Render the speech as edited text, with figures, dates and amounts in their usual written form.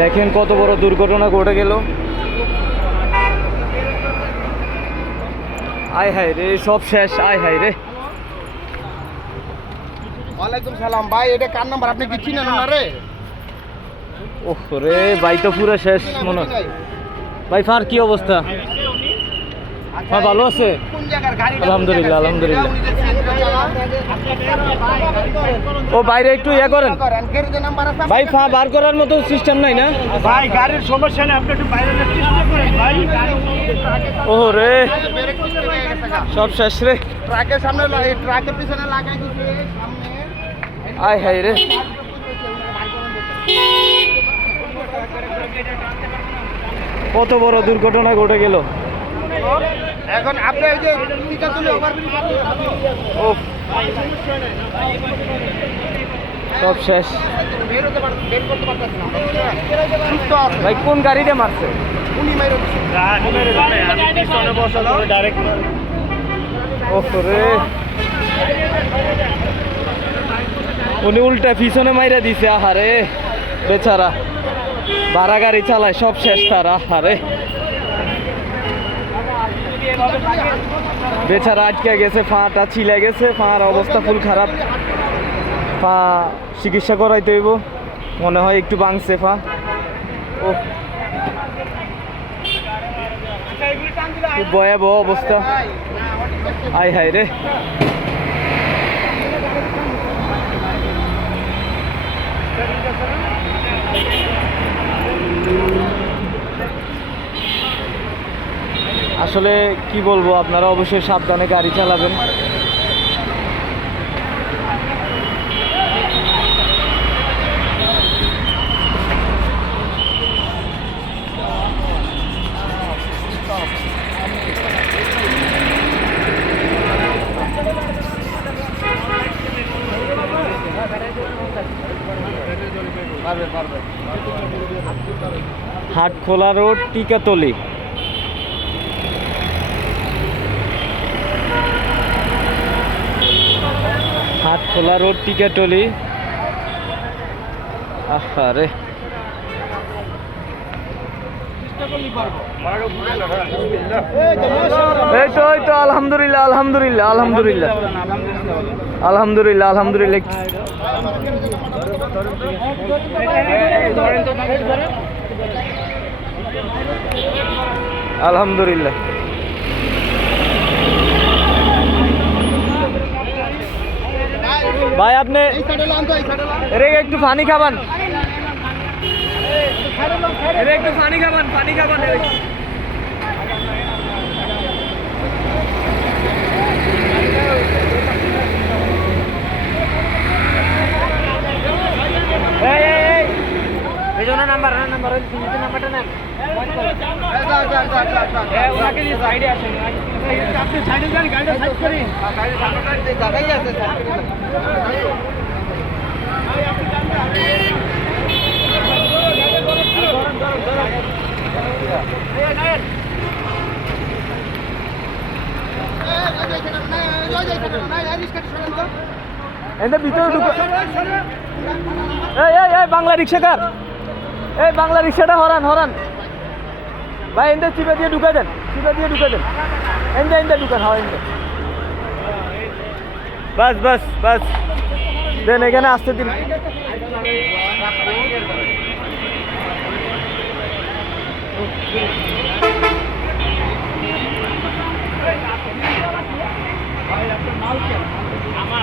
দেখেন কত বড় দুর্ঘটনা ঘটে গেল। আয় হায় রে, সব শেষ। আয় হায় রে। ওয়ালাইকুম সালাম ভাই, এটা কার নাম্বার? আপনি কি চিনেন না রে? ওহ রে ভাই, তো পুরো শেষ মনে হয়। ভাই ফার কি অবস্থা? হ্যাঁ ভালো আছে, কোন জায়গার গাড়ি? আলহামদুলিল্লাহ আলহামদুলিল্লাহ। ও বাইরে একটু ইয়ে করেন ভাই, ফা বার করার মতো সিস্টেম নাই না ভাই? গাড়ির সমস্যা নেই, আপনি একটু বাইরে চেষ্টা করেন ভাই। ও রে, সব শেষ রে। ট্রাকের সামনে, ট্রাকের পিছনে লাগাই দিছে সামনে। আয় হায় রে, কত বড় দুর্ঘটনা ঘটে গেল। এখন আপনি এই যে টিকা তুলে ওভারব্রিজ ও সব শেষ বের হতে পারছেন, বের করতে পারতেছেন না। সুস্থ আছে ভাই। কোন গাড়িতে মারছে? উনি মেরে দিছে। পিছনে বসা ধরে ডাইরেক্ট। ও রে, উনি উল্টা পিছনে মাইরা দিছে। আহারে বেচারা, ভাড়া গাড়ি চালায়, সব শেষ তার। আহারে বেচারা আটকে গেছে, ফাটা ছিলে গেছে, ফার অবস্থা ফুল খারাপ। পা চিকিৎসা করাইতে হইব মনে হয়, একটু ভাঙছে পা। ও খুব ভয়াবহ অবস্থা। আয় হায় রে, আসলে কি বলবো, আপনারা অবশ্যই সাবধানে গাড়ি চালাবেন। হাটখোলা রোড, টিকাতলি। হাটখোলা রোড, টিকাতলি। আরে এই তো আলহামদুলিল্লাহ আলহামদুলিল্লাহ আলহামদুলিল্লাহ আলহামদুলিল্লাহ আলহামদুলিল্লাহ। আলহামদুলিল্লাহ। ভাই আপনি এরে একটু পানি খাবান, এরে একটু পানি খাবান, পানি খাবান। এই জন্য নাম্বার নাম্বারটা নেন। ওনাকে দিয়ে সাইডে আসেন, আপনি সাইডে যান, গাড়িটা সাইড করি। জায়গাই আছে। এদের ভিতরে ঢুকে। এই বাংলা রিক্সাকার, এই বাংলা রিক্সাটা হরান হরান ভাই। এদের চিপে দিয়ে ঢুকে দেন, চিপে দিয়ে ঢুকে দেন। এদের ঢুকেন, হয় এদের। বাস বাস বাস দেন, এখানে আসতে দিন। আমার